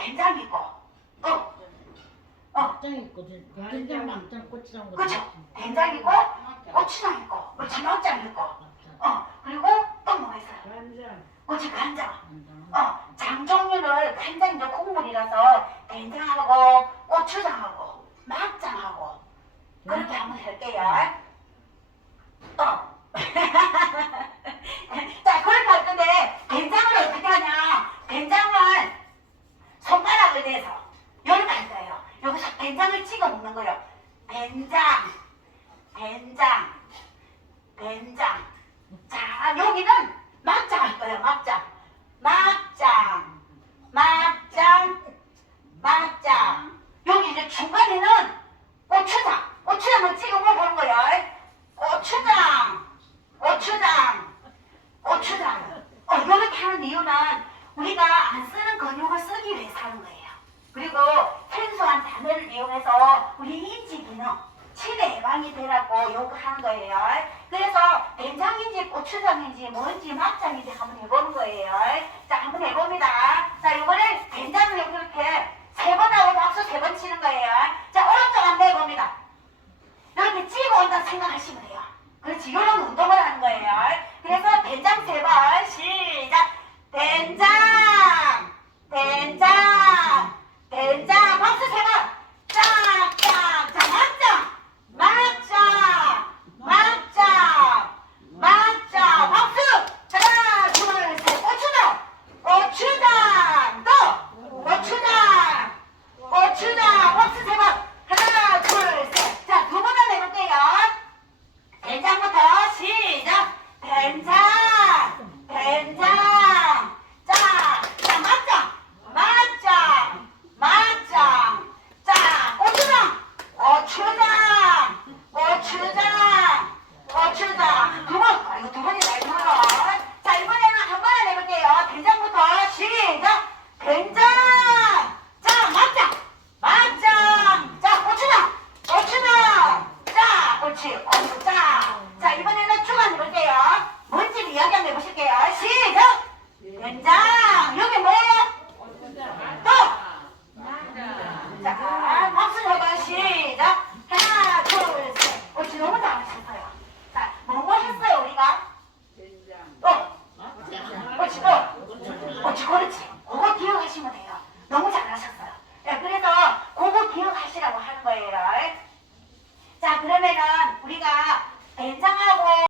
된장이고, 어, 어, 장 있고 된장만 있잖아 고추장 그쵸. 된장이고, 고추장 있고, 뭐 청양장 있고, 어, 그리고 또 뭐가 있어요? 간장. 그치, 간장. 어, 장 종류를 간장 이제 국물이라서 된장하고 고추장하고 그렇게 한번 할게요. 어. 자, 그렇게 할 건데 된장을 어떻게 하냐? 된장을 손가락을 내서 이렇게 할 거예요. 여기서 된장을 찍어 먹는 거예요. 된장, 된장, 된장. 자, 여기는 막장 할 거예요. 막장. 막장, 막장, 막장. 여기 이제 중간에는 고추장, 고추장을 찍어 먹어보는 거예요. 고추장, 고추장, 고추장. 어, 이렇게 하는 이유는 우리가 안 쓰는 근육을 쓰기 위해서 하는 거예요. 그리고 생소한 단어를 이용해서 우리 인지 기능, 치매 예방이 되라고 요구하는 거예요. 그래서 된장인지 고추장인지 뭔지 막장인지 한번 해보는 거예요. 자, 한번 해봅니다. 자, 이번에 된장을 이렇게 세 번 하고 박수 세 번 치는 거예요. 자, 오른쪽 한번 해봅니다. 이렇게 찍어 온다 생각하시면 돼요. 그렇지, 이런 운동을 하는 거예요. 그래서 된장 세 번, 시작. 된장, 된장, 된장, 박수 세 번. 짝짝, 자, 막장, 막장, 막장, 막장, 박수. 하나, 둘, 셋, 고추장, 고추장, 또 고추장, 고추장, 박수 세 번. 하나, 둘, 셋. 자, 두 번만 해볼게요. 된장부터 시작. 된장, 된장. 자, 자, 막장, 막장, 막장. 자, 고추장, 고추장, 고추장, 고추장. 두 번, 아, 이거 두 번이다, 두 번. 자, 이번에는 한 번에 내볼게요. 된장부터 시작. 된장. 자, 막장, 막장. 자, 고추장, 고추장. 어, 자, 자, 이번에는 주간 해볼게요. 뭔지 이야기 한번 해보실게요. 시작. 된장. 여기 뭐예요? 또. 자, 박수 쳐봐. 시작. 하나, 둘, 셋. 옳지. 너무 잘하셨어요. 자, 뭐뭐 했어요, 우리가? 또. 옳지, 또. 옳지, 그렇지. 그거 기억하시면 돼요. 너무 잘하셨어요. 예, 그래서 그거 기억하시라고 하는 거예요. 자, 그러면은 우리가 된장하고